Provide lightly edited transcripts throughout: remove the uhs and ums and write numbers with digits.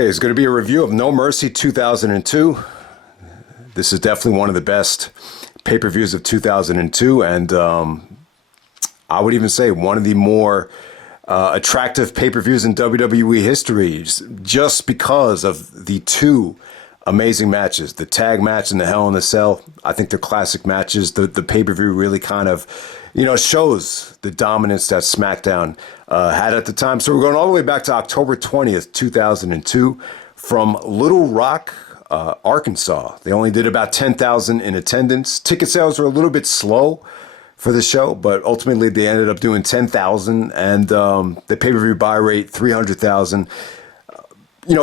Okay, it's going to be a review of No Mercy 2002. This is definitely one of the best pay-per-views of 2002, and I would even say one of the more attractive pay-per-views in WWE history, just because of the two amazing matches, the tag match and the Hell in a Cell. I think they're classic matches. The pay-per-view really kind of, shows the dominance that Smackdown had at the time. So we're going all the way back to October 20th, 2002, from Little Rock, Arkansas. They only did about 10,000 in attendance. Ticket sales were a little bit slow for the show, but ultimately they ended up doing 10,000, and the pay-per-view buy rate 300,000.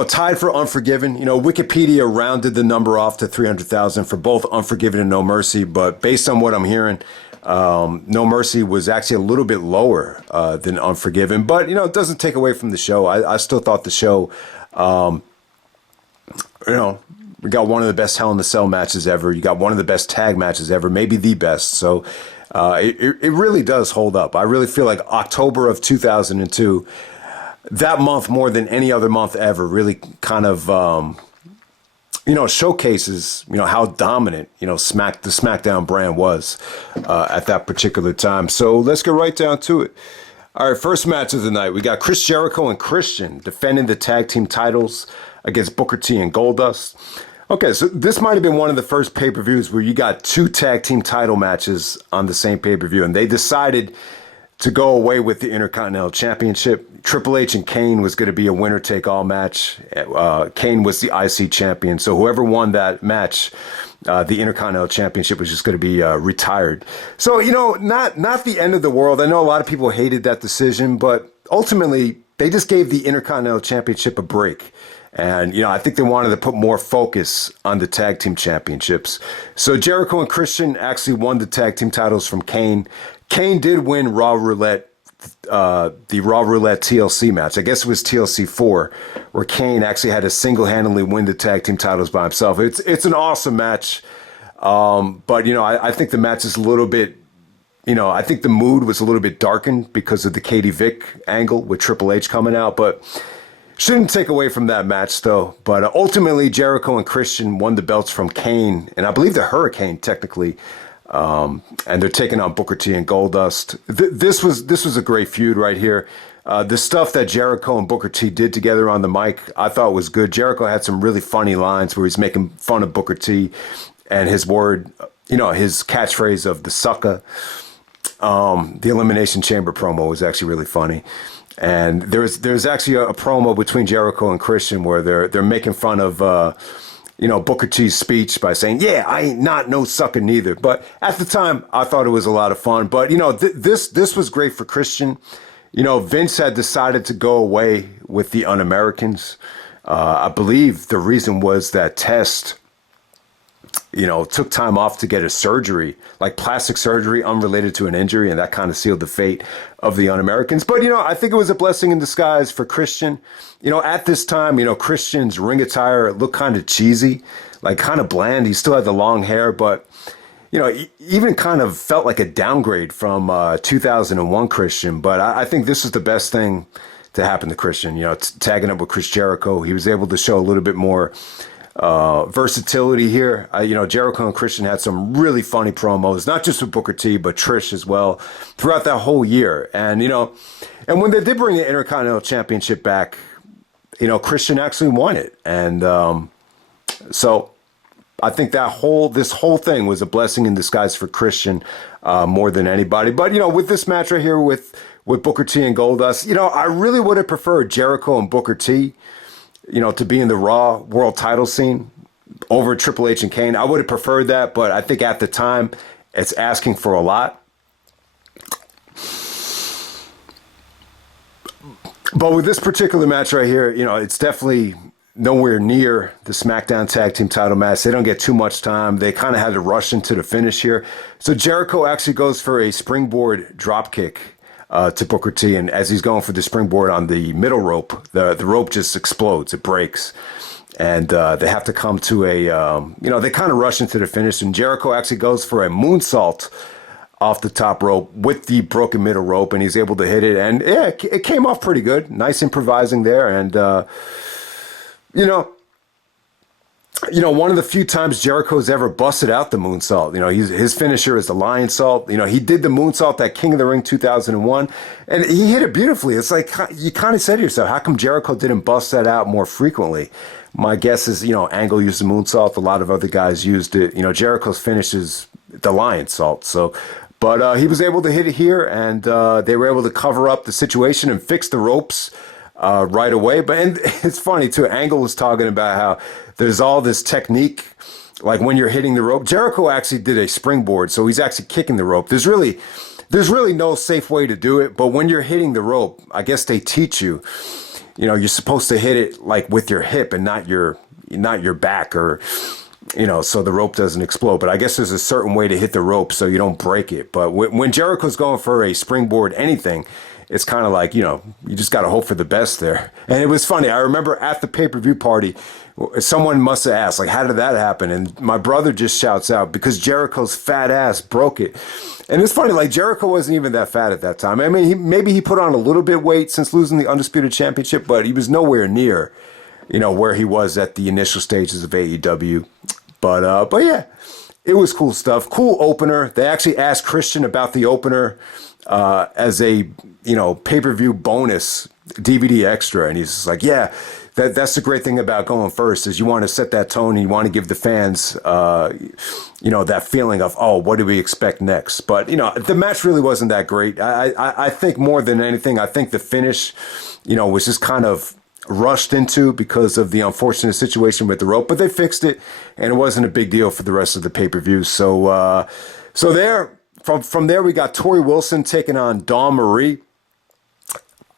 Tied for Unforgiven. Wikipedia rounded the number off to 300,000 for both Unforgiven and No Mercy, but based on what I'm hearing, No Mercy was actually a little bit lower than Unforgiven, but it doesn't take away from the show. I still thought the show, we got one of the best Hell in a Cell matches ever. You got one of the best tag matches ever, maybe the best. So it really does hold up. I really feel like October of 2002, that month more than any other month ever, really kind of showcases how dominant the SmackDown brand was at that particular time. So let's get right down to it. All right, first match of the night, we got Chris Jericho and Christian defending the tag team titles against Booker T and Goldust. Okay, so this might have been one of the first pay-per-views where you got two tag team title matches on the same pay-per-view, and they decided to go away with the Intercontinental Championship. Triple H and Kane was going to be a winner-take-all match. Kane was the IC champion, so whoever won that match, the Intercontinental Championship was just going to be retired. So, not the end of the world. I know a lot of people hated that decision, but ultimately, they just gave the Intercontinental Championship a break. And, I think they wanted to put more focus on the tag team championships. So Jericho and Christian actually won the tag team titles from Kane. Kane did win Raw Roulette, the Raw Roulette TLC match. I guess it was TLC 4, where Kane actually had to single-handedly win the tag team titles by himself. It's an awesome match. But, I think the match is a little bit, I think the mood was a little bit darkened because of the Katie Vick angle with Triple H coming out. But shouldn't take away from that match, though. But ultimately, Jericho and Christian won the belts from Kane, and I believe the Hurricane, technically. And they're taking on Booker T and Goldust. This was a great feud right here. The stuff that Jericho and Booker T did together on the mic, I thought was good. Jericho had some really funny lines where he's making fun of Booker T and his word, his catchphrase of the sucker. The Elimination Chamber promo was actually really funny. And there's actually a promo between Jericho and Christian where they're making fun of Booker T's speech by saying, "Yeah, I ain't not no sucker neither." But at the time, I thought it was a lot of fun. But this was great for Christian. Vince had decided to go away with the Un-Americans. I believe the reason was that Test took time off to get a surgery, like plastic surgery unrelated to an injury, and that kind of sealed the fate of the Un-Americans. But, I think it was a blessing in disguise for Christian. At this time, Christian's ring attire looked kind of cheesy, like kind of bland. He still had the long hair, but, even kind of felt like a downgrade from 2001 Christian. But I think this is the best thing to happen to Christian, tagging up with Chris Jericho. He was able to show a little bit more versatility here. Jericho and Christian had some really funny promos, not just with Booker T, but Trish as well, throughout that whole year. And, and when they did bring the Intercontinental Championship back, Christian actually won it. And so I think this whole thing was a blessing in disguise for Christian more than anybody. But, with this match right here with Booker T and Goldust, I really would have preferred Jericho and Booker T to be in the Raw World title scene over Triple H and Kane. I would have preferred that, but I think at the time, it's asking for a lot. But with this particular match right here, it's definitely nowhere near the SmackDown Tag Team title match. They don't get too much time. They kind of had to rush into the finish here. So Jericho actually goes for a springboard dropkick to Booker T, and as he's going for the springboard on the middle rope, the rope just explodes. It breaks, and they have to come to a they kind of rush into the finish, and Jericho actually goes for a moonsault off the top rope with the broken middle rope, and he's able to hit it, and yeah, it came off pretty good. Nice improvising there, and you know, one of the few times Jericho's ever busted out the moonsault. His finisher is the lion salt. He did the moonsault at King of the Ring 2001, and he hit it beautifully. It's like you kind of said to yourself, how come Jericho didn't bust that out more frequently? My guess is, Angle used the moonsault. A lot of other guys used it. Jericho's finish is the lion salt. So, but he was able to hit it here, and they were able to cover up the situation and fix the ropes right away. And it's funny too. Angle was talking about how there's all this technique, like when you're hitting the rope. Jericho actually did a springboard, so he's actually kicking the rope. There's really no safe way to do it. But when you're hitting the rope, I guess they teach you. You're supposed to hit it like with your hip and not your back, or so the rope doesn't explode. But I guess there's a certain way to hit the rope so you don't break it. But when Jericho's going for a springboard, anything, it's kind of like, you just got to hope for the best there. And it was funny. I remember at the pay-per-view party, someone must have asked, like, how did that happen? And my brother just shouts out, because Jericho's fat ass broke it. And it's funny, like, Jericho wasn't even that fat at that time. I mean, maybe he put on a little bit weight since losing the Undisputed Championship, but he was nowhere near, where he was at the initial stages of AEW. But yeah, it was cool stuff. Cool opener. They actually asked Christian about the opener as a, pay-per-view bonus DVD extra. And he's just like, yeah, that's the great thing about going first, is you want to set that tone and you want to give the fans, that feeling of, oh, what do we expect next? But, the match really wasn't that great. I think more than anything, I think the finish, was just kind of rushed into because of the unfortunate situation with the rope, but they fixed it and it wasn't a big deal for the rest of the pay-per-view. So there, from there, we got Torrie Wilson taking on Dawn Marie.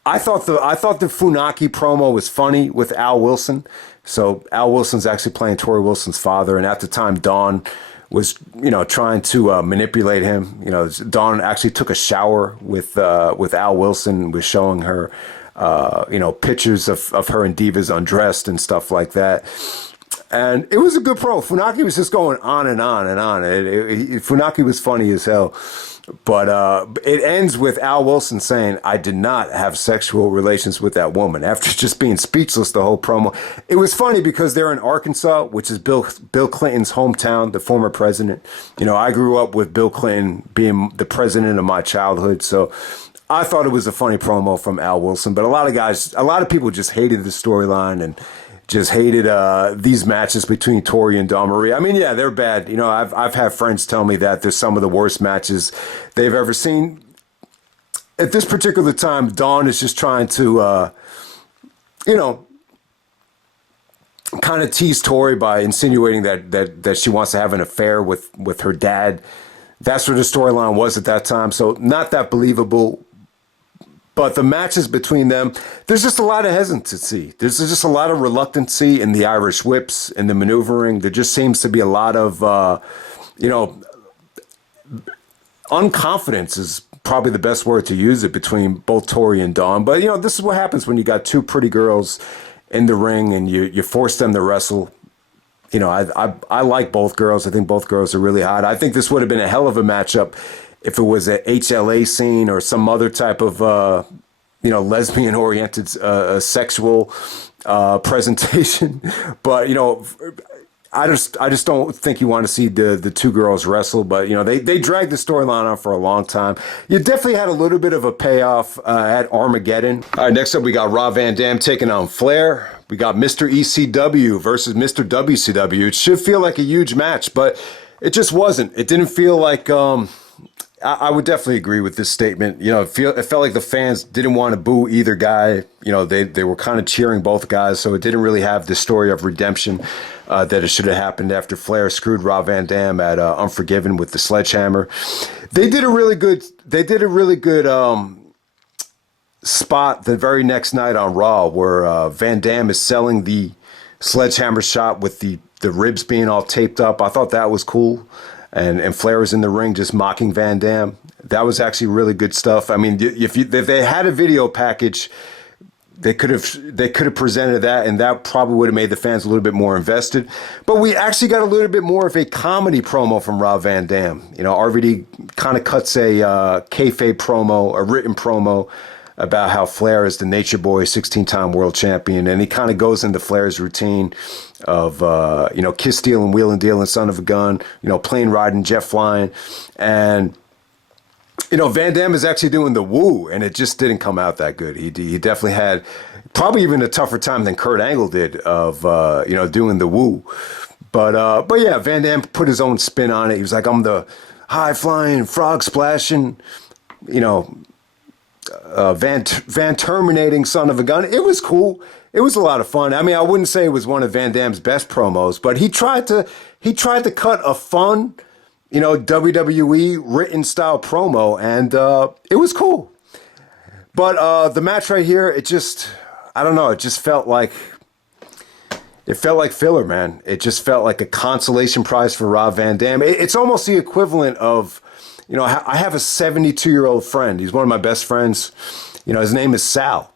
I thought the Funaki promo was funny with Al Wilson. So Al Wilson's actually playing Torrie Wilson's father, and at the time Dawn was trying to manipulate him. Dawn actually took a shower with Al Wilson, was showing her pictures of her and Divas undressed and stuff like that. And it was a good promo. Funaki was just going on and on and on. Funaki was funny as hell. But it ends with Al Wilson saying, I did not have sexual relations with that woman, after just being speechless the whole promo. It was funny because they're in Arkansas, which is Bill Clinton's hometown, the former president. I grew up with Bill Clinton being the president of my childhood. So I thought it was a funny promo from Al Wilson. But a lot of people just hated the storyline and just hated these matches between Torrie and Dawn Marie. I mean, yeah, they're bad. I've had friends tell me that they're some of the worst matches they've ever seen. At this particular time, Dawn is just trying to, kind of tease Torrie by insinuating that she wants to have an affair with her dad. That's what the storyline was at that time. So not that believable. But the matches between them, there's just a lot of hesitancy. There's just a lot of reluctancy in the Irish whips, in the maneuvering. There just seems to be a lot of, unconfidence is probably the best word to use it between both Torrie and Dawn. But, this is what happens when you got two pretty girls in the ring and you force them to wrestle. I like both girls. I think both girls are really hot. I think this would have been a hell of a matchup if it was an HLA scene or some other type of, lesbian-oriented sexual presentation. But, I just don't think you want to see the two girls wrestle. But, they dragged the storyline on for a long time. You definitely had a little bit of a payoff at Armageddon. All right, next up we got Rob Van Dam taking on Flair. We got Mr. ECW versus Mr. WCW. It should feel like a huge match, but it just wasn't. It didn't feel like... I would definitely agree with this statement. It felt like the fans didn't want to boo either guy. They were kind of cheering both guys, so it didn't really have the story of redemption that it should have happened after Flair screwed Rob Van Dam at Unforgiven with the sledgehammer. They did a really good spot the very next night on Raw where Van Dam is selling the sledgehammer shot with the ribs being all taped up. I thought that was cool. And Flair was in the ring just mocking Van Dam. That was actually really good stuff. I mean, if they had a video package, they could have presented that, and that probably would have made the fans a little bit more invested. But we actually got a little bit more of a comedy promo from Rob Van Dam. RVD kind of cuts a kayfabe promo, a written promo, about how Flair is the nature boy, 16-time world champion. And he kind of goes into Flair's routine of, kiss stealing, wheeling, dealing, son of a gun, plane riding, jet flying. And, Van Dam is actually doing the woo, and it just didn't come out that good. He definitely had probably even a tougher time than Kurt Angle did of, doing the woo. But yeah, Van Dam put his own spin on it. He was like, I'm the high-flying, frog-splashing, Van terminating son of a gun. It was cool. It was a lot of fun. I mean, I wouldn't say it was one of Van Dam's best promos, but he tried to cut a fun, WWE written style promo, and it was cool. But the match right here, it just felt like filler, man. It just felt like a consolation prize for Rob Van Dam. It's almost the equivalent of, I have a 72-year-old friend. He's one of my best friends. His name is Sal.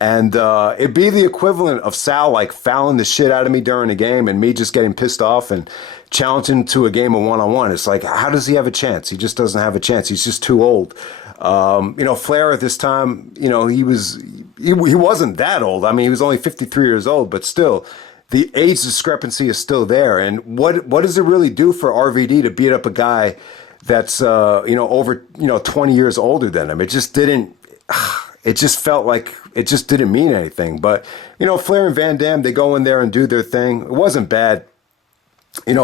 And it'd be the equivalent of Sal like fouling the shit out of me during a game and me just getting pissed off and challenging to a game of one-on-one. It's like, how does he have a chance? He just doesn't have a chance. He's just too old. Flair at this time, he wasn't that old. I mean, he was only 53 years old, but still, the age discrepancy is still there. And what does it really do for RVD to beat up a guy that's over 20 years older than him? It just didn't. It just felt like it just didn't mean anything. But Flair and Van Dam, they go in there and do their thing. It wasn't bad.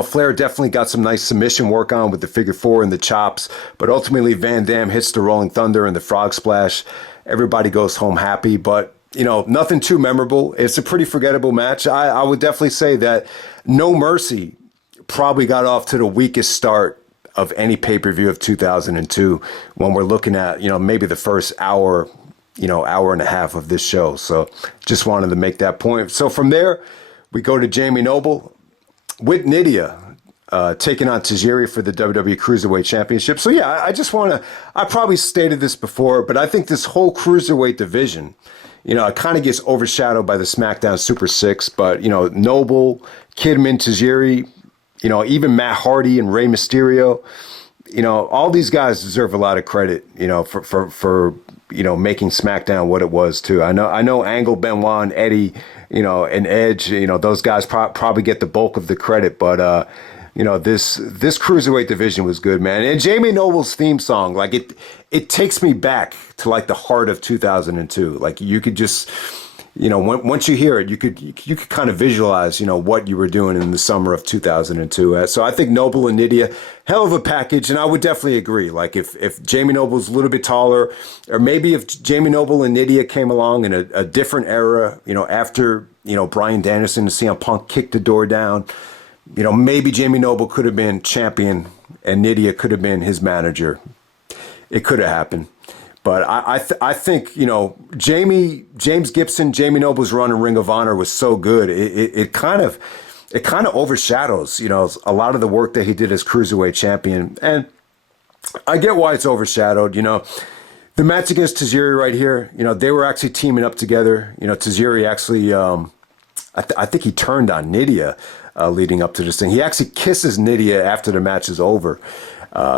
Flair definitely got some nice submission work on with the figure four and the chops, but ultimately Van Dam hits the Rolling Thunder and the Frog Splash. Everybody goes home happy, but nothing too memorable. It's a pretty forgettable match. I would definitely say that No Mercy probably got off to the weakest start of any pay-per-view of 2002 when we're looking at, maybe the first hour, hour and a half of this show. So just wanted to make that point. So from there, we go to Jamie Noble with Nydia taking on Tajiri for the WWE Cruiserweight Championship. So yeah, I probably stated this before, but I think this whole Cruiserweight division, it kind of gets overshadowed by the SmackDown Super Six, but, Noble, Kidman, Tajiri, even Matt Hardy and Rey Mysterio, all these guys deserve a lot of credit, for making SmackDown what it was too. I know Angle, Benoit, and Eddie, and Edge, those guys probably get the bulk of the credit, but this Cruiserweight division was good, man. And Jamie Noble's theme song, like it takes me back to like the heart of 2002. Like you could just, once you hear it, you could kind of visualize, what you were doing in the summer of 2002. So I think Noble and Nydia, hell of a package, and I would definitely agree. Like if Jamie Noble's a little bit taller, or maybe if Jamie Noble and Nydia came along in a different era, after Bryan Danielson and CM Punk kicked the door down, maybe Jamie Noble could have been champion and Nydia could have been his manager. It could have happened. But I think, James Gibson, Jamie Noble's run in Ring of Honor was so good. It kind of overshadows, a lot of the work that he did as Cruiserweight champion. And I get why it's overshadowed, The match against Tajiri right here, they were actually teaming up together. Tajiri actually, I think he turned on Nydia leading up to this thing. He actually kisses Nydia after the match is over.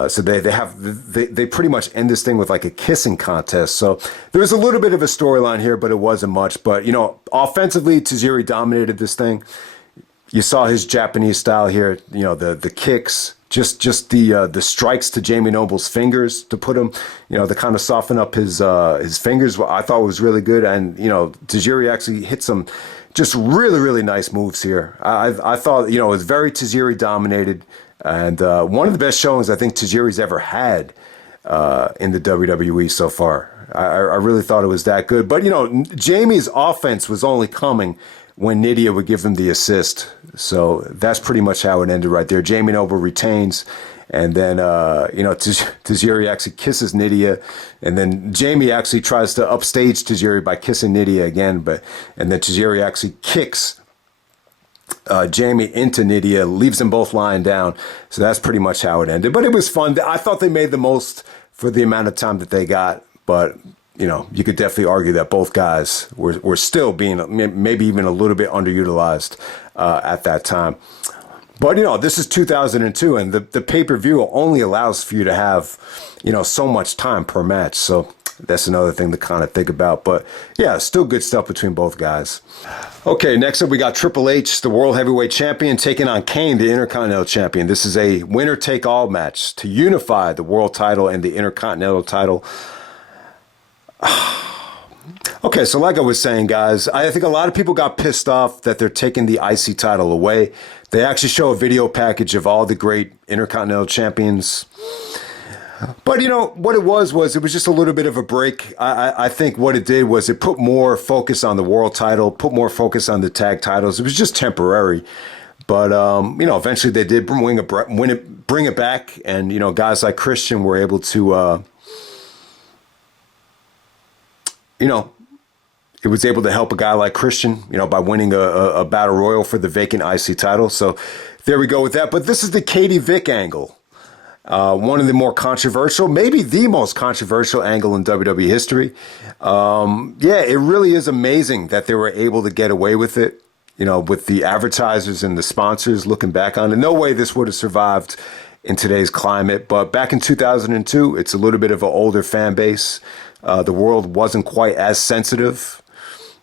So they pretty much end this thing with like a kissing contest. So there was a little bit of a storyline here, but it wasn't much. But, offensively, Tajiri dominated this thing. You saw his Japanese style here, the kicks, just the strikes to Jamie Noble's fingers to put him, to kind of soften up his fingers. I thought was really good. And, Tajiri actually hit some just really, really nice moves here. I thought, it was very Tajiri dominated. And one of the best showings I think Tajiri's ever had in the WWE so far. I really thought it was that good. But, Jamie's offense was only coming when Nydia would give him the assist. So that's pretty much how it ended right there. Jamie Noble retains. And then, Tajiri actually kisses Nydia. And then Jamie actually tries to upstage Tajiri by kissing Nydia again. And then Tajiri actually kicks Jamie into Nydia, leaves them both lying down. So that's pretty much how it ended. But it was fun. I thought they made the most for the amount of time that they got. But, you could definitely argue that both guys were still being maybe even a little bit underutilized at that time. But, this is 2002, and the pay-per-view only allows for you to have, so much time per match. So that's another thing to kind of think about. But yeah, still good stuff between both guys. Okay, next up we got Triple H, the World Heavyweight Champion, taking on Kane, the Intercontinental Champion. This is a winner-take-all match to unify the World title and the Intercontinental title. Okay, so like I was saying, guys, I think a lot of people got pissed off that they're taking the IC title away. They actually show a video package of all the great Intercontinental champions. But, you know, what it was it was just a little bit of a break. I think what it did was it put more focus on the world title, put more focus on the tag titles. It was just temporary. But, you know, eventually they did bring it back. And, you know, guys like Christian were able to, you know, it was able to help a guy like Christian, you know, by winning a battle royal for the vacant IC title. So there we go with that. But this is the Katie Vick angle. One of the more controversial, maybe the most controversial angle in WWE history. Yeah, it really is amazing that they were able to get away with it, you know, with the advertisers and the sponsors looking back on it. No way this would have survived in today's climate. But back in 2002, it's a little bit of an older fan base. The world wasn't quite as sensitive.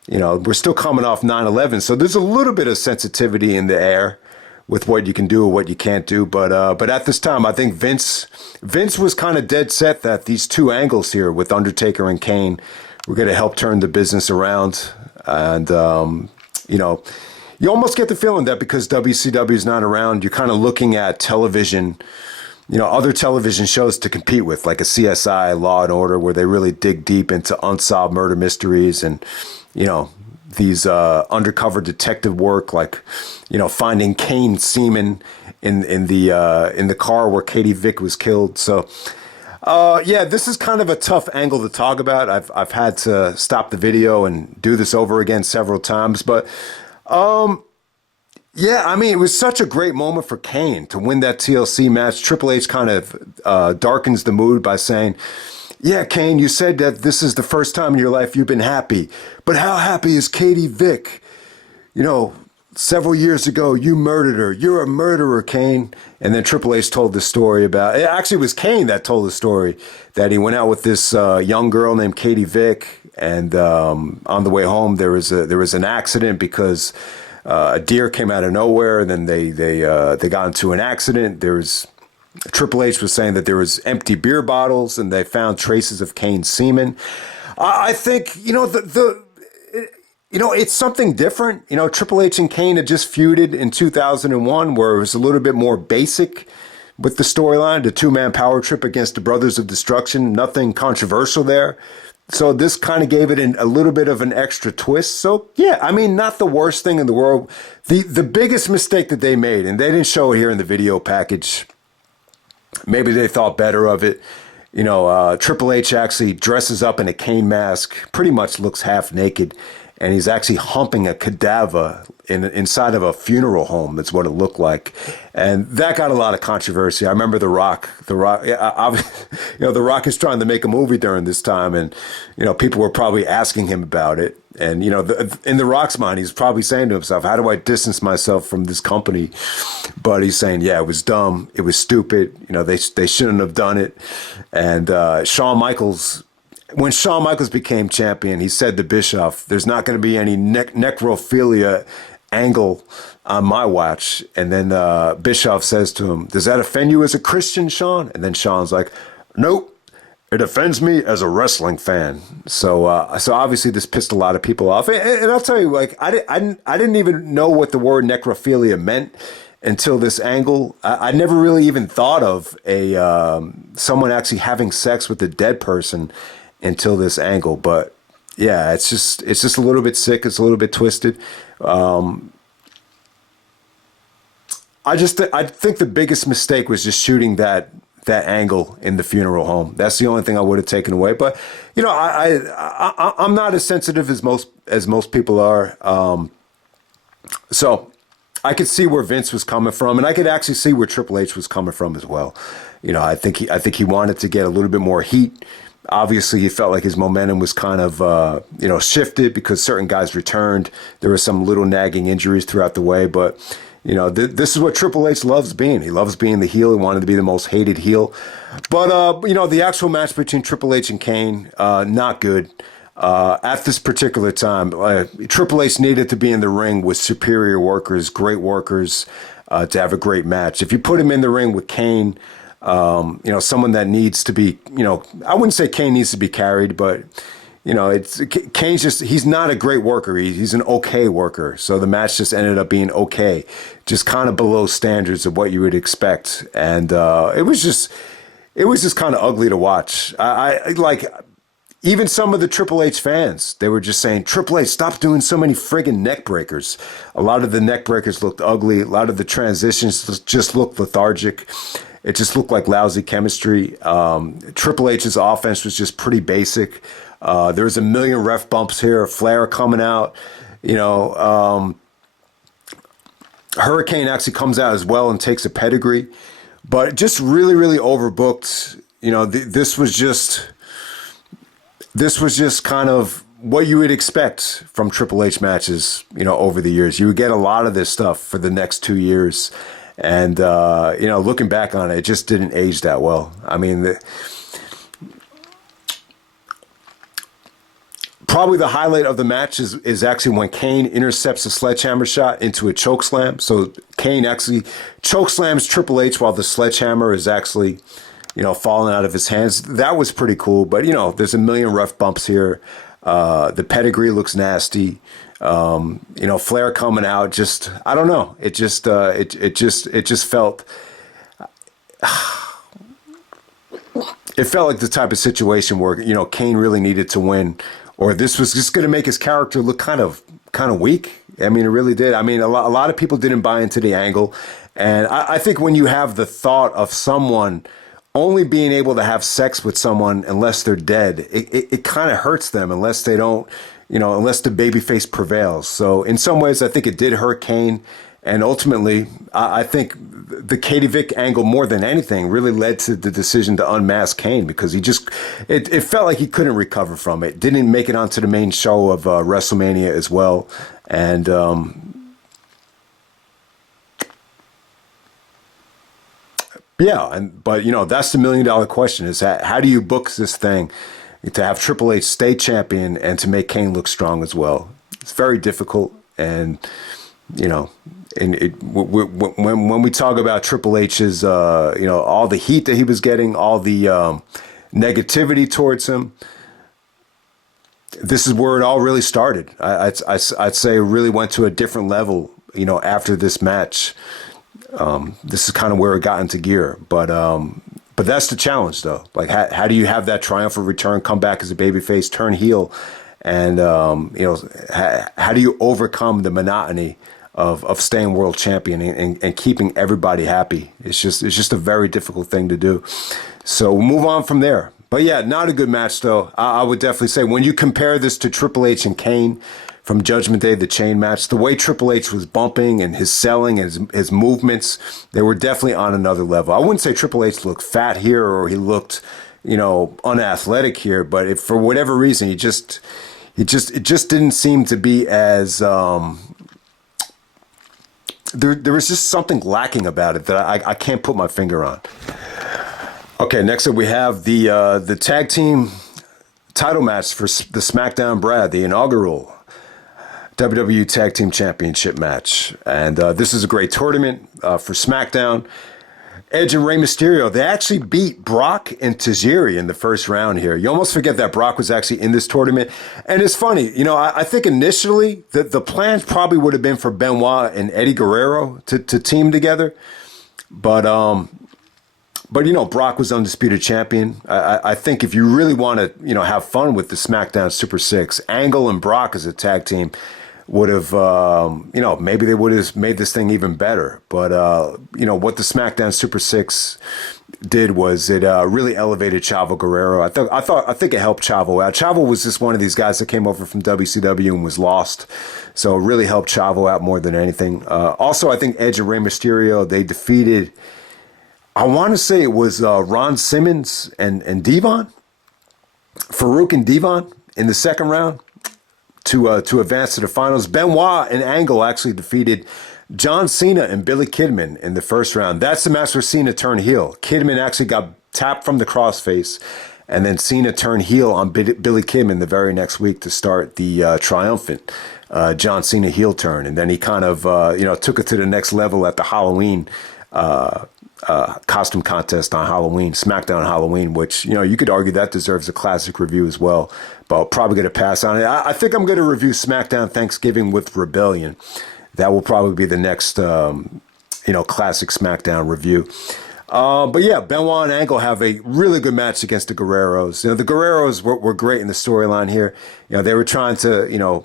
You know, we're still coming off 9/11, so there's a little bit of sensitivity in the air with what you can do or what you can't do. But at this time, I think Vince was kind of dead set that these two angles here with Undertaker and Kane were going to help turn the business around. And, you know, you almost get the feeling that because WCW is not around, you're kind of looking at television, you know, other television shows to compete with, like a CSI, Law and Order, where they really dig deep into unsolved murder mysteries and, you know, these undercover detective work, like, you know, finding Kane semen in the car where Katie Vick was killed. So, yeah, this is kind of a tough angle to talk about. I've had to stop the video and do this over again several times, but yeah, I mean, it was such a great moment for Kane to win that TLC match. Triple H kind of darkens the mood by saying, yeah, Kane, you said that this is the first time in your life you've been happy. But how happy is Katie Vick? You know, several years ago, you murdered her. You're a murderer, Kane. And then Triple H told the story about, it actually was Kane that told the story that he went out with this young girl named Katie Vick. And on the way home, there was an accident because a deer came out of nowhere. And then they got into an accident. Triple H was saying that there was empty beer bottles and they found traces of Kane's semen. I think, you know, you know, it's something different. You know, Triple H and Kane had just feuded in 2001 where it was a little bit more basic with the storyline, the two-man power trip against the Brothers of Destruction, nothing controversial there. So this kind of gave it a little bit of an extra twist. So, yeah, I mean, not the worst thing in the world. The biggest mistake that they made, and they didn't show it here in the video package, maybe they thought better of it. You know, Triple H actually dresses up in a Kane mask, pretty much looks half naked, and he's actually humping a cadaver inside of a funeral home. That's what it looked like. And that got a lot of controversy. I remember The Rock, you know, The Rock is trying to make a movie during this time, and, you know, people were probably asking him about it. And, you know, in The Rock's mind, he's probably saying to himself, how do I distance myself from this company? But he's saying, yeah, it was dumb. It was stupid. You know, they shouldn't have done it. And Shawn Michaels, when Shawn Michaels became champion, he said to Bischoff, there's not going to be any necrophilia angle on my watch. And then Bischoff says to him, does that offend you as a Christian, Shawn? And then Shawn's like, nope. It offends me as a wrestling fan. So obviously this pissed a lot of people off. And I'll tell you, like, I didn't even know what the word necrophilia meant until this angle. I never really even thought of someone actually having sex with a dead person until this angle. But yeah, it's just a little bit sick. It's a little bit twisted. I think the biggest mistake was just shooting that angle in the funeral home. That's the only thing I would have taken away. But, you know, I'm not as sensitive as most people are. So I could see where Vince was coming from, and I could actually see where Triple H was coming from as well. You know, I think he wanted to get a little bit more heat. Obviously, he felt like his momentum was kind of, shifted because certain guys returned. There were some little nagging injuries throughout the way, but You know, this is what Triple H loves being. He loves being the heel. He wanted to be the most hated heel. But, you know, the actual match between Triple H and Kane, not good. At this particular time, Triple H needed to be in the ring with superior workers, great workers, to have a great match. If you put him in the ring with Kane, you know, someone that needs to be, you know, I wouldn't say Kane needs to be carried, but, you know, Kane's just, he's not a great worker. He's an okay worker. So the match just ended up being okay, just kind of below standards of what you would expect. And it was just kind of ugly to watch. I like, even some of the Triple H fans, they were just saying, Triple H, stop doing so many friggin' neck breakers. A lot of the neck breakers looked ugly. A lot of the transitions just looked lethargic. It just looked like lousy chemistry. Triple H's offense was just pretty basic. There was a million ref bumps here. Flair coming out. You know, Hurricane actually comes out as well and takes a pedigree. But just really, really overbooked. You know, this was just kind of what you would expect from Triple H matches, you know, over the years. You would get a lot of this stuff for the next 2 years. And, you know, looking back on it, it just didn't age that well. I mean, probably the highlight of the match is actually when Kane intercepts a sledgehammer shot into a chokeslam. So Kane actually chokeslams Triple H while the sledgehammer is actually, you know, falling out of his hands. That was pretty cool. But, you know, there's a million rough bumps here. The pedigree looks nasty. You know, Flair coming out, just, I don't know. It just felt, it felt like the type of situation where, you know, Kane really needed to win, or this was just going to make his character look kind of weak. I mean, it really did. I mean, a lot of people didn't buy into the angle. And I think when you have the thought of someone only being able to have sex with someone unless they're dead, it kind of hurts them unless they don't, you know, unless the babyface prevails. So in some ways, I think it did hurt Kane. And ultimately, I think the Katie Vick angle more than anything really led to the decision to unmask Kane, because it felt like he couldn't recover from it. Didn't make it onto the main show of WrestleMania as well. And yeah, but you know, that's the $1 million question: is how do you book this thing to have Triple H stay champion and to make Kane look strong as well? It's very difficult, and you know, when we talk about Triple H's, you know, all the heat that he was getting, all the negativity towards him, this is where it all really started. I'd say it really went to a different level, you know, after this match. This is kind of where it got into gear, but that's the challenge, though. Like, how do you have that triumphant return, come back as a babyface, turn heel, and you know, how do you overcome the monotony of staying world champion and keeping everybody happy? It's just a very difficult thing to do. So we'll move on from there. But yeah, not a good match, though. I would definitely say when you compare this to Triple H and Kane from Judgment Day, the chain match, the way Triple H was bumping and his selling and his movements, they were definitely on another level. I wouldn't say Triple H looked fat here or he looked, you know, unathletic here, but if for whatever reason, it just didn't seem to be as, there was just something lacking about it that I can't put my finger on. Okay, next up we have the tag team title match for the Smackdown Brad, the inaugural WWE Tag Team Championship match. And this is a great tournament for SmackDown. Edge and Rey Mysterio, they actually beat Brock and Tajiri in the first round here. You almost forget that Brock was actually in this tournament. And it's funny, you know, I think initially the plan probably would have been for Benoit and Eddie Guerrero to team together. But you know, Brock was undisputed champion. I think if you really want to, you know, have fun with the SmackDown Super Six, Angle and Brock as a tag team would have, you know, maybe they would have made this thing even better. But, you know, what the SmackDown Super Six did was it really elevated Chavo Guerrero. I think it helped Chavo out. Chavo was just one of these guys that came over from WCW and was lost. So it really helped Chavo out more than anything. Also, I think Edge and Rey Mysterio, they defeated, I want to say it was Ron Simmons and Devon, Farouk and Devon in the second round to advance to the finals. Benoit and Angle actually defeated John Cena and Billy Kidman in the first round. That's the match where Cena turned heel. Kidman actually got tapped from the crossface, and then Cena turned heel on Billy Kidman the very next week to start the triumphant John Cena heel turn. And then he kind of, took it to the next level at the Halloween costume contest on Halloween, Smackdown Halloween, which, you could argue that deserves a classic review as well. But I'll probably get a pass on it. I think I'm going to review Smackdown Thanksgiving with Rebellion. That will probably be the next, classic Smackdown review. But yeah, Benoit and Angle have a really good match against the Guerreros. The Guerreros were great in the storyline here. They were trying to,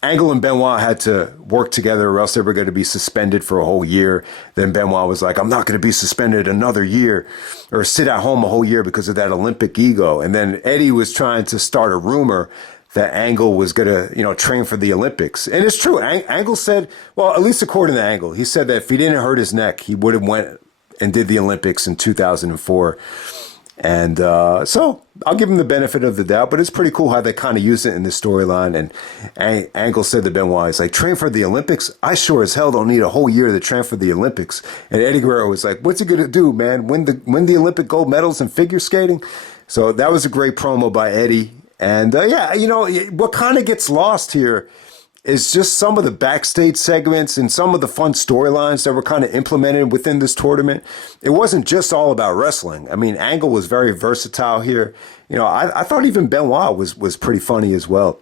Angle and Benoit had to work together or else they were going to be suspended for a whole year. Then Benoit was like, I'm not going to be suspended another year or sit at home a whole year because of that Olympic ego. And then Eddie was trying to start a rumor that Angle was going to, train for the Olympics. And it's true. Angle said, well, at least according to Angle, he said that if he didn't hurt his neck, he would have went and did the Olympics in 2004. And so I'll give him the benefit of the doubt, but it's pretty cool how they kind of use it in the storyline. And Angle said to Benoit, he's like, train for the Olympics? I sure as hell don't need a whole year to train for the Olympics. And Eddie Guerrero was like, what's he going to do, man? Win the Olympic gold medals in figure skating? So that was a great promo by Eddie. And what kind of gets lost here is just some of the backstage segments and some of the fun storylines that were kind of implemented within this tournament. It wasn't just all about wrestling. I mean, Angle was very versatile here. I thought even Benoit was pretty funny as well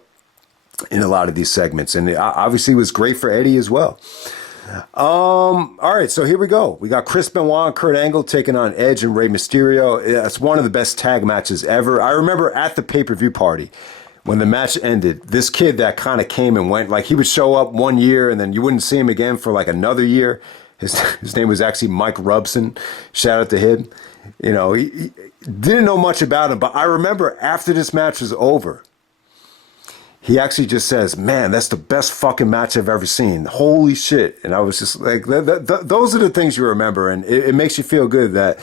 in a lot of these segments. And it obviously was great for Eddie as well. All right, so here we go. We got Chris Benoit and Kurt Angle taking on Edge and Rey Mysterio. It's one of the best tag matches ever. I remember at the pay-per-view party when the match ended, this kid that kind of came and went, like he would show up one year and then you wouldn't see him again for like another year. His name was actually Mike Rubson. Shout out to him. He didn't know much about him, but I remember after this match was over, he actually just says, man, that's the best fucking match I've ever seen. Holy shit. And I was just like, those are the things you remember. And it makes you feel good that,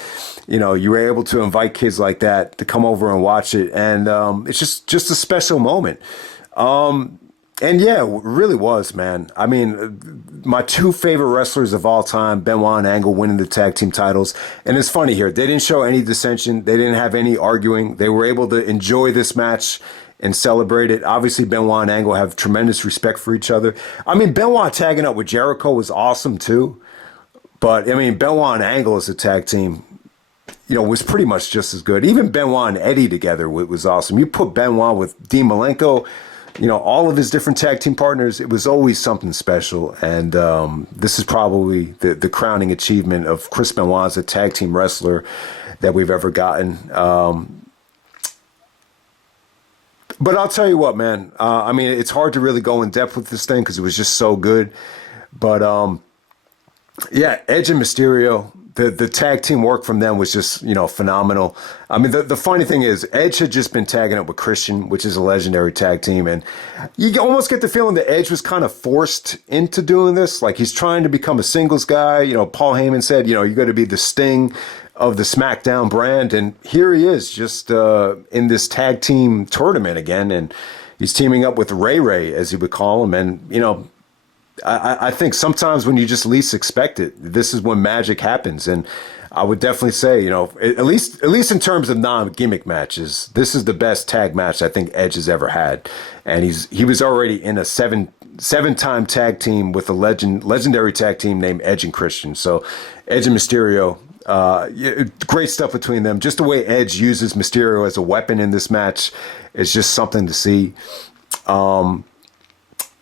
you were able to invite kids like that to come over and watch it. And it's just a special moment. And yeah, it really was, man. I mean, my two favorite wrestlers of all time, Benoit and Angle, winning the tag team titles. And it's funny here. They didn't show any dissension. They didn't have any arguing. They were able to enjoy this match and celebrate it. Obviously, Benoit and Angle have tremendous respect for each other. I mean, Benoit tagging up with Jericho was awesome too. But, I mean, Benoit and Angle as a tag team, was pretty much just as good. Even Benoit and Eddie together was awesome. You put Benoit with Dean Malenko, all of his different tag team partners, it was always something special. And this is probably the crowning achievement of Chris Benoit as a tag team wrestler that we've ever gotten. But I'll tell you what, man. I mean, it's hard to really go in depth with this thing because it was just so good. But yeah, Edge and Mysterio, the tag team work from them was just, phenomenal. I mean, the funny thing is, Edge had just been tagging up with Christian, which is a legendary tag team. And you almost get the feeling that Edge was kind of forced into doing this. Like he's trying to become a singles guy. Paul Heyman said, you got to be the Sting of the Smackdown brand. And here he is just in this tag team tournament again. And he's teaming up with Ray, as he would call him. And, I think sometimes when you just least expect it, this is when magic happens. And I would definitely say, at least in terms of non-gimmick matches, this is the best tag match I think Edge has ever had. And he was already in a seven-time tag team with a legendary tag team named Edge and Christian. So Edge and Mysterio, great stuff between them. Just the way Edge uses Mysterio as a weapon in this match is just something to see.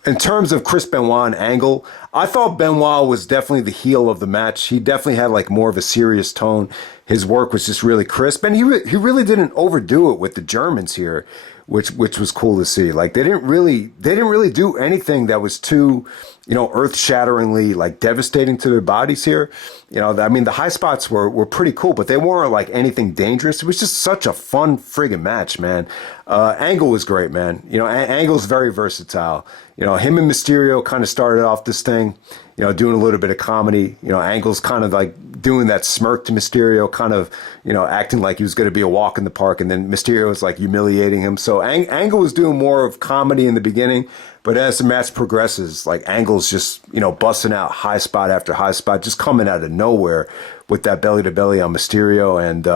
In terms of Chris Benoit and Angle, I thought Benoit was definitely the heel of the match. He definitely had like more of a serious tone. His work was just really crisp, and he really didn't overdo it with the Germans here, which was cool to see. Like they didn't really do anything that was too, earth-shatteringly like devastating to their bodies here. I mean, the high spots were pretty cool, but they weren't like anything dangerous. It was just such a fun friggin' match, man. Angle was great, man. Angle's very versatile. Him and Mysterio kind of started off this thing, doing a little bit of comedy. Angle's kind of like doing that smirk to Mysterio, kind of, acting like he was going to be a walk in the park. And then Mysterio was like humiliating him. So Angle was doing more of comedy in the beginning. But as the match progresses, like Angle's just, busting out high spot after high spot, just coming out of nowhere with that belly to belly on Mysterio. And,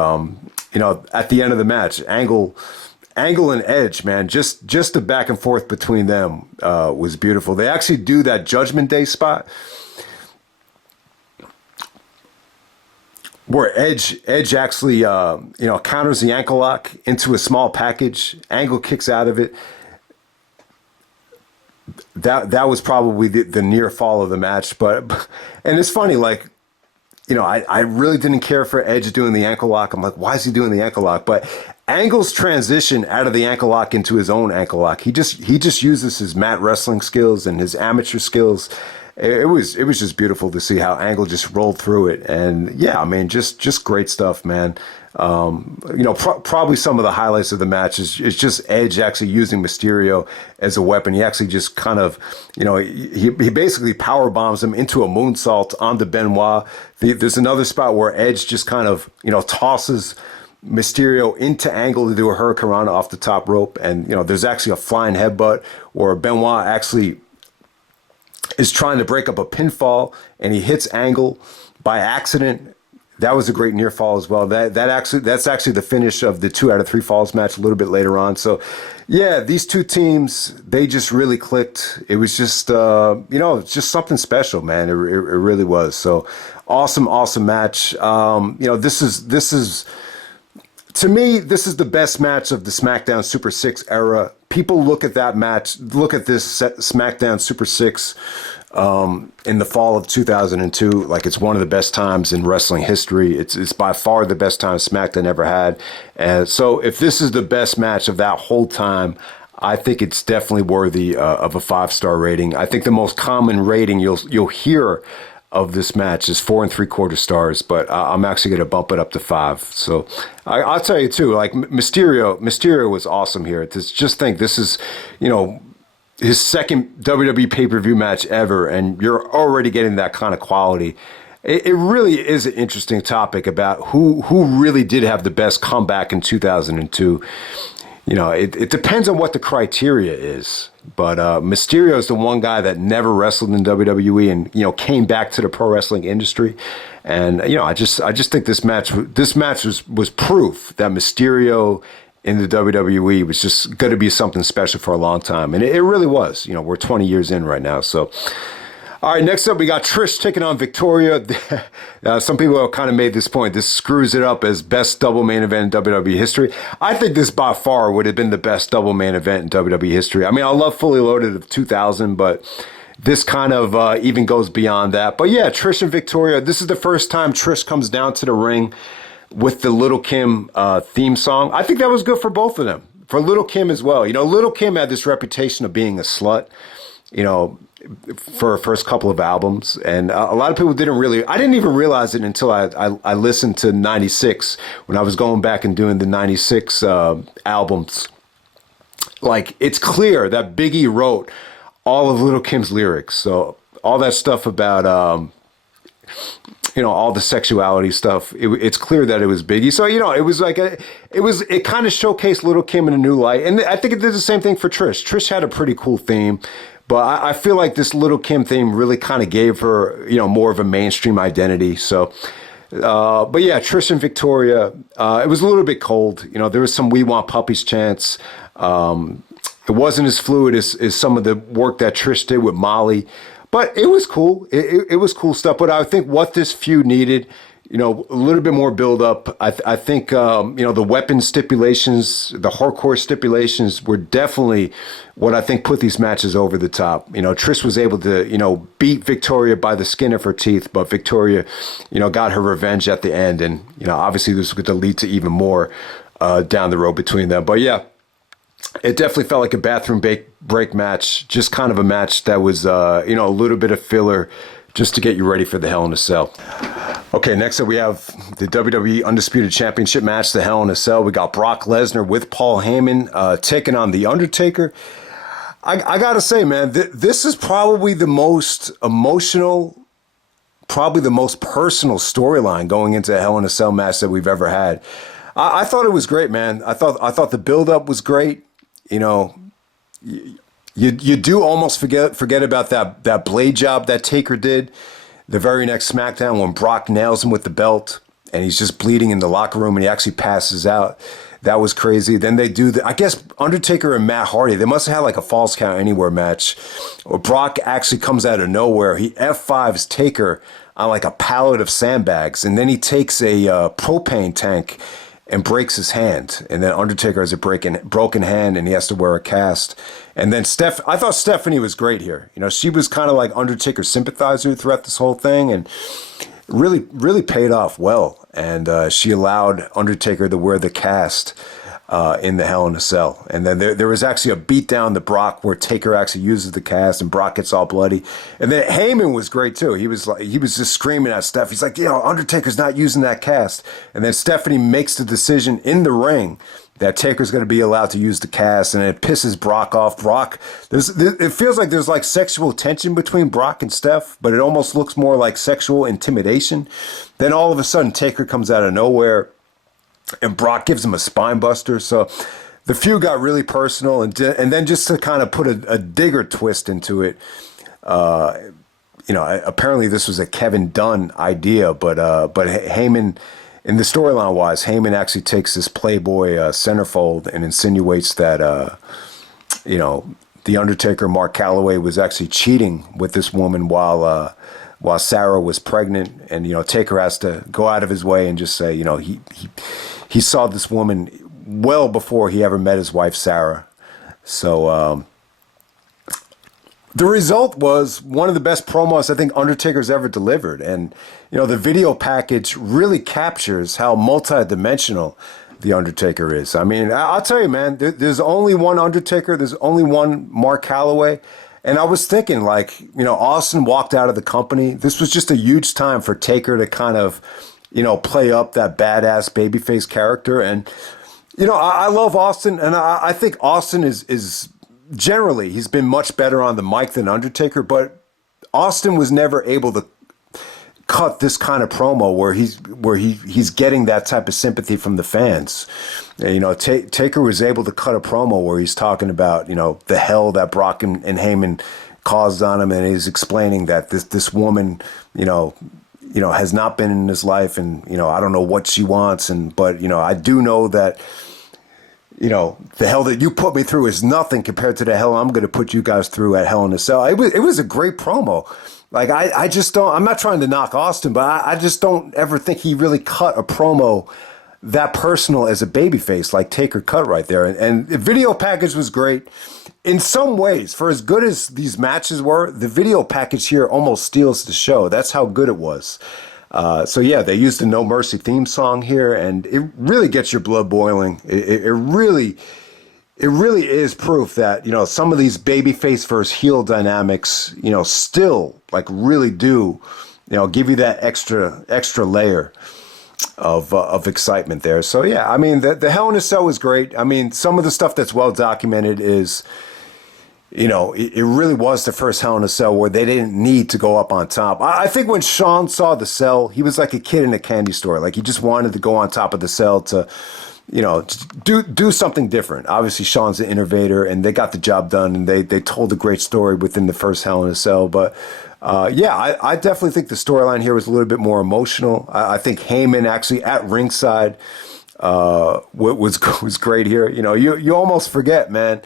at the end of the match, Angle and Edge, man, just the back and forth between them was beautiful. They actually do that Judgment Day spot where Edge actually, counters the ankle lock into a small package. Angle kicks out of it. That was probably the near fall of the match. And it's funny, like, I really didn't care for Edge doing the ankle lock. I'm like, why is he doing the ankle lock? But Angle's transition out of the ankle lock into his own ankle lock, he just uses his mat wrestling skills and his amateur skills. It was just beautiful to see how Angle just rolled through it. And yeah, I mean, just great stuff, man. Probably some of the highlights of the match is just Edge actually using Mysterio as a weapon. He actually just kind of, he basically power bombs him into a moonsault onto Benoit. There's another spot where Edge just kind of, tosses Mysterio into Angle to do a hurricanrana off the top rope. And, there's actually a flying headbutt where Benoit actually is trying to break up a pinfall and he hits Angle by accident. That was a great near fall as well. That's actually the finish of the 2 out of 3 falls match a little bit later on. So yeah, these two teams, they just really clicked. It was just, it's just something special, man. It really was. So awesome match. This is, to me, this is the best match of the SmackDown Super 6 era. People look at that match, look at this SmackDown Super 6 in the fall of 2002, like it's one of the best times in wrestling history. It's by far the best time SmackDown ever had. And so if this is the best match of that whole time, I think it's definitely worthy of a 5-star rating. I think the most common rating you'll hear of this match is 4 3/4 stars, but I'm actually going to bump it up to 5. So I'll tell you too, like Mysterio was awesome here. Just think this is, his second WWE pay-per-view match ever, and you're already getting that kind of quality. It really is an interesting topic about who really did have the best comeback in 2002. It depends on what the criteria is. But Mysterio is the one guy that never wrestled in WWE and, came back to the pro wrestling industry. And, I just think this match was proof that Mysterio in the WWE was just going to be something special for a long time. And it really was. We're 20 years in right now. So, all right, next up, we got Trish taking on Victoria. Some people have kind of made this point. This screws it up as best double main event in WWE history. I think this by far would have been the best double main event in WWE history. I mean, I love Fully Loaded of 2000, but this kind of even goes beyond that. But yeah, Trish and Victoria, this is the first time Trish comes down to the ring with the Little Kim theme song. I think that was good for both of them. For Little Kim as well. Little Kim had this reputation of being a slut, for her first couple of albums. And a lot of people I didn't even realize it until I listened to 96 when I was going back and doing the 96 albums. Like, it's clear that Biggie wrote all of Little Kim's lyrics. So all that stuff about, all the sexuality stuff, it's clear that it was Biggie. So, it was like it kind of showcased Little Kim in a new light. And I think it did the same thing for Trish. Trish had a pretty cool theme. But I feel like this Little Kim theme really kind of gave her, more of a mainstream identity. So, but yeah, Trish and Victoria, it was a little bit cold. There was some "We Want Puppies" chants. It wasn't as fluid as some of the work that Trish did with Molly, but it was cool. It was cool stuff. But I think what this feud needed, a little bit more build up. I think, the weapon stipulations, the hardcore stipulations were definitely what I think put these matches over the top. Trish was able to, beat Victoria by the skin of her teeth, but Victoria, got her revenge at the end. And, obviously this was going to lead to even more down the road between them. But yeah, it definitely felt like a bathroom break match, just kind of a match that was, a little bit of filler just to get you ready for the Hell in a Cell. Okay, next up we have the WWE Undisputed Championship match, the Hell in a Cell. We got Brock Lesnar with Paul Heyman taking on The Undertaker. I got to say, man, this is probably the most emotional, probably the most personal storyline going into a Hell in a Cell match that we've ever had. I thought it was great, man. I thought the build-up was great. You do almost forget about that blade job that Taker did the very next SmackDown when Brock nails him with the belt and he's just bleeding in the locker room and he actually passes out. That was crazy. Then they do I guess Undertaker and Matt Hardy, they must have had like a Falls Count Anywhere match. Or Brock actually comes out of nowhere. He F5s Taker on like a pallet of sandbags, and then he takes a propane tank and breaks his hand. And then Undertaker has a broken hand and he has to wear a cast. And then I thought Stephanie was great here. You know, she was kind of like Undertaker's sympathizer throughout this whole thing and really, really paid off well. And she allowed Undertaker to wear the cast in the Hell in a Cell. And then there was actually a beatdown to Brock where Taker actually uses the cast and Brock gets all bloody. And then Heyman was great too. He was just screaming at Steph. He's like, Undertaker's not using that cast. And then Stephanie makes the decision in the ring that Taker's going to be allowed to use the cast, and it pisses Brock off. It feels like there's like sexual tension between Brock and Steph, but it almost looks more like sexual intimidation. Then all of a sudden, Taker comes out of nowhere, and Brock gives him a spine buster. So the feud got really personal, and then just to kind of put a digger twist into it, apparently this was a Kevin Dunn idea, but Heyman. In the storyline wise, Heyman actually takes this Playboy centerfold and insinuates that, the Undertaker, Mark Calloway, was actually cheating with this woman while Sarah was pregnant. And, Taker has to go out of his way and just say, he saw this woman well before he ever met his wife, Sarah. So, the result was one of the best promos I think Undertaker's ever delivered. And, the video package really captures how multidimensional the Undertaker is. I mean, I'll tell you, man, there's only one Undertaker. There's only one Mark Calloway. And I was thinking, Austin walked out of the company. This was just a huge time for Taker to kind of, play up that badass babyface character. And, I love Austin. And I think Austin is generally, he's been much better on the mic than Undertaker, but Austin was never able to cut this kind of promo where he's getting that type of sympathy from the fans. Taker was able to cut a promo where he's talking about, the hell that Brock and Heyman caused on him, and he's explaining that this woman, has not been in his life, and, I don't know what she wants, but I do know that the hell that you put me through is nothing compared to the hell I'm going to put you guys through at Hell in a Cell. It was a great promo. Like, I just don't, I'm not trying to knock Austin, but I just don't ever think he really cut a promo that personal as a babyface like Taker cut right there. And the video package was great. In some ways, for as good as these matches were, the video package here almost steals the show. That's how good it was. They used the No Mercy theme song here, and it really gets your blood boiling. It really is proof that, some of these babyface versus heel dynamics, still really do, give you that extra layer of excitement there. So yeah, I mean, the Hell in a Cell was great. I mean, some of the stuff that's well documented is, it really was the first Hell in a Cell where they didn't need to go up on top. I think when Shawn saw the cell, he was like a kid in a candy store. Like, he just wanted to go on top of the cell to, do something different. Obviously, Shawn's the innovator, and they got the job done, and they told a great story within the first Hell in a Cell. But, I definitely think the storyline here was a little bit more emotional. I think Heyman actually at ringside was great here. You almost forget, man,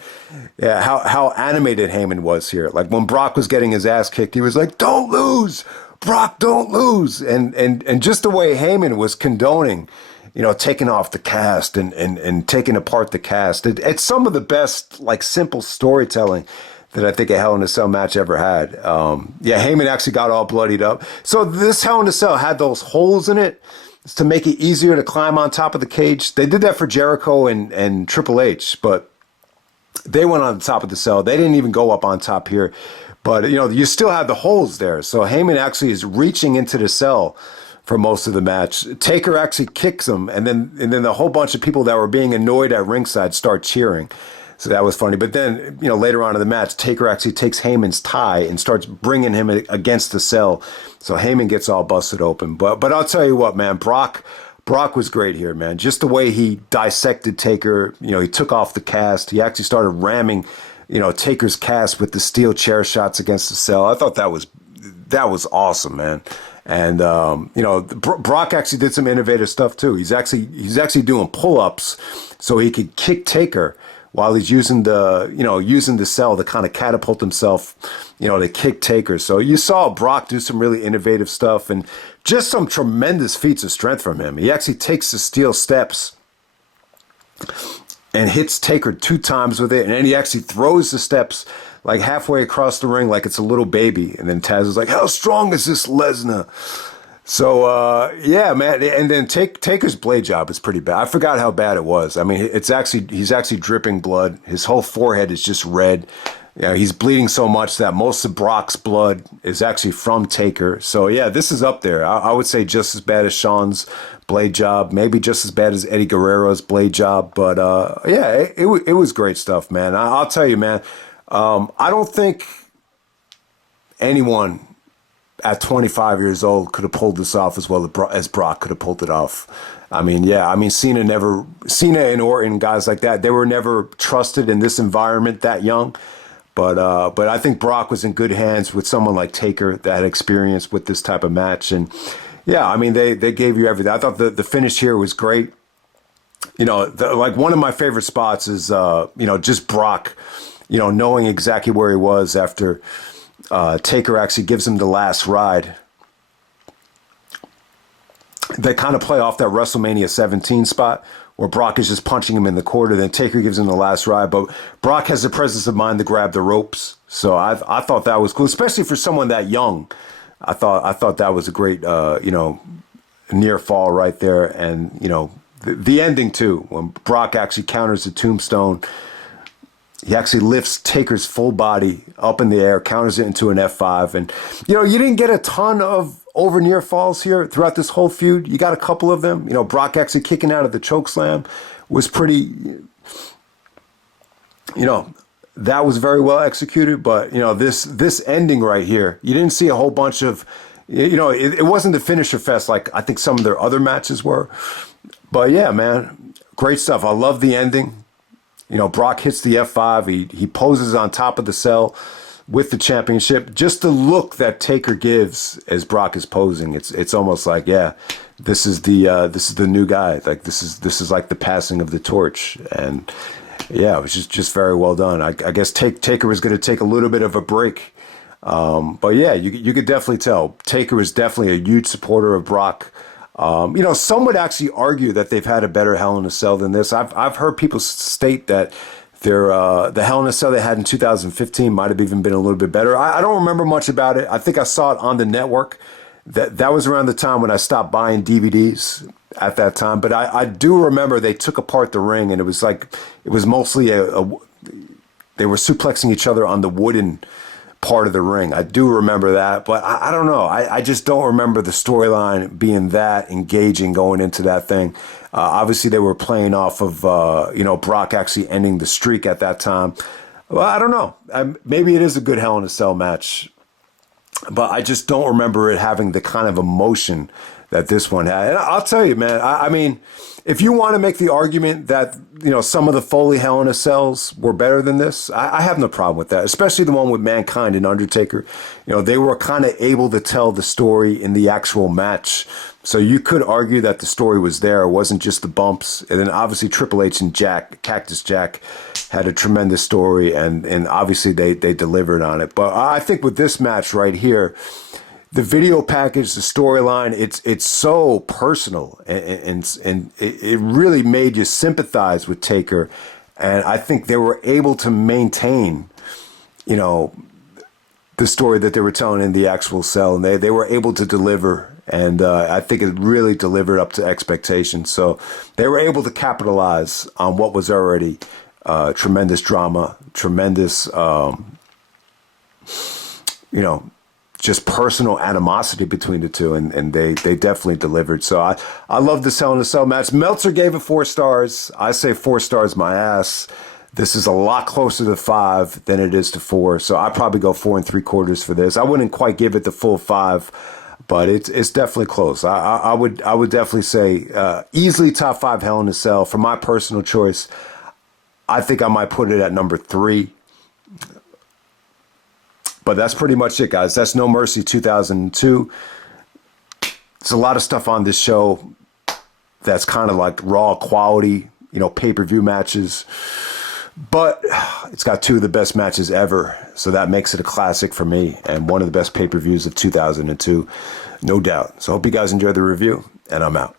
how animated Heyman was here. Like, when Brock was getting his ass kicked, he was like, "Don't lose, Brock, don't lose," and just the way Heyman was condoning, taking off the cast and taking apart the cast. It's some of the best, simple storytelling that I think a Hell in a Cell match ever had. Heyman actually got all bloodied up. So this Hell in a Cell had those holes in it to make it easier to climb on top of the cage. They did that for Jericho and Triple H, but they went on the top of the cell. They didn't even go up on top here. But, you still have the holes there. So Heyman actually is reaching into the cell for most of the match. Taker actually kicks him, and then a whole bunch of people that were being annoyed at ringside start cheering. So that was funny. But then, later on in the match, Taker actually takes Heyman's tie and starts bringing him against the cell. So Heyman gets all busted open. But I'll tell you what, man, Brock was great here, man. Just the way he dissected Taker. He took off the cast. He actually started ramming Taker's cast with the steel chair shots against the cell. I thought that was awesome, man. And Brock actually did some innovative stuff too. He's actually doing pull-ups so he could kick Taker while he's using the cell to kind of catapult himself, to kick Taker. So you saw Brock do some really innovative stuff and just some tremendous feats of strength from him. He actually takes the steel steps and hits Taker 2 times with it, and then he actually throws the steps like halfway across the ring like it's a little baby. And then Taz is like, "How strong is this Lesnar?" So, yeah, man. And then Taker's blade job is pretty bad. I forgot how bad it was. I mean, he's actually dripping blood. His whole forehead is just red. He's bleeding so much that most of Brock's blood is actually from Taker. So, yeah, this is up there. I would say just as bad as Shawn's blade job, maybe just as bad as Eddie Guerrero's blade job. But, yeah, it was great stuff, man. I'll tell you, man, I don't think anyone at 25 years old could have pulled this off as well as Brock could have pulled it off. I mean, Cena and Orton, guys like that, they were never trusted in this environment that young. But I think Brock was in good hands with someone like Taker that had experience with this type of match. And yeah, I mean, they gave you everything. I thought the finish here was great. Like one of my favorite spots is, just Brock, knowing exactly where he was after Taker actually gives him the last ride. They kind of play off that WrestleMania 17 spot where Brock is just punching him in the quarter. Then Taker gives him the last ride. But Brock has the presence of mind to grab the ropes. So I thought that was cool, especially for someone that young. I thought that was a great, near fall right there. And, the ending, too, when Brock actually counters the tombstone. He actually lifts Taker's full body up in the air, counters it into an F5. And, you didn't get a ton of over near falls here throughout this whole feud. You got a couple of them. Brock actually kicking out of the chokeslam was pretty, that was very well executed. But, this ending right here, you didn't see a whole bunch of, it wasn't the finisher fest like I think some of their other matches were. But, yeah, man, great stuff. I love the ending. Brock hits the F5. He poses on top of the cell with the championship. Just the look that Taker gives as Brock is posing, it's almost like, yeah, this is the new guy. Like this is like the passing of the torch. And yeah, it was just very well done. I guess Taker was going to take a little bit of a break. But yeah, you could definitely tell Taker is definitely a huge supporter of Brock. Some would actually argue that they've had a better Hell in a Cell than this. I've heard people state that the Hell in a Cell they had in 2015 might have even been a little bit better. I don't remember much about it. I think I saw it on the network. That was around the time when I stopped buying DVDs at that time. But I do remember they took apart the ring, and it was mostly they were suplexing each other on the wooden part of the ring. I do remember that, but I don't know. I just don't remember the storyline being that engaging going into that thing. Obviously, they were playing off of, Brock actually ending the streak at that time. Well, I don't know. Maybe it is a good Hell in a Cell match, but I just don't remember it having the kind of emotion that this one had. And I'll tell you, man, I mean, if you want to make the argument that, some of the Foley Hell in a Cells were better than this, I have no problem with that, especially the one with Mankind and Undertaker. They were kind of able to tell the story in the actual match. So you could argue that the story was there. It wasn't just the bumps. And then obviously Triple H and Cactus Jack had a tremendous story, and obviously they delivered on it. But I think with this match right here, the video package, the storyline, it's so personal, and it really made you sympathize with Taker. And I think they were able to maintain, the story that they were telling in the actual cell, and they were able to deliver. And I think it really delivered up to expectations. So they were able to capitalize on what was already tremendous drama, tremendous, just personal animosity between the two, and they definitely delivered. So I love this Hell in a Cell match. Meltzer gave it 4 stars. I say 4 stars my ass. This is a lot closer to 5 than it is to 4. So I'd probably go 4 3/4 for this. I wouldn't quite give it the full 5, but it's definitely close. I would definitely say easily top 5 Hell in a Cell. For my personal choice, I think I might put it at number 3. But that's pretty much it, guys. That's No Mercy 2002. There's a lot of stuff on this show that's kind of like raw quality, pay-per-view matches. But it's got two of the best matches ever, so that makes it a classic for me and one of the best pay-per-views of 2002, no doubt. So I hope you guys enjoyed the review, and I'm out.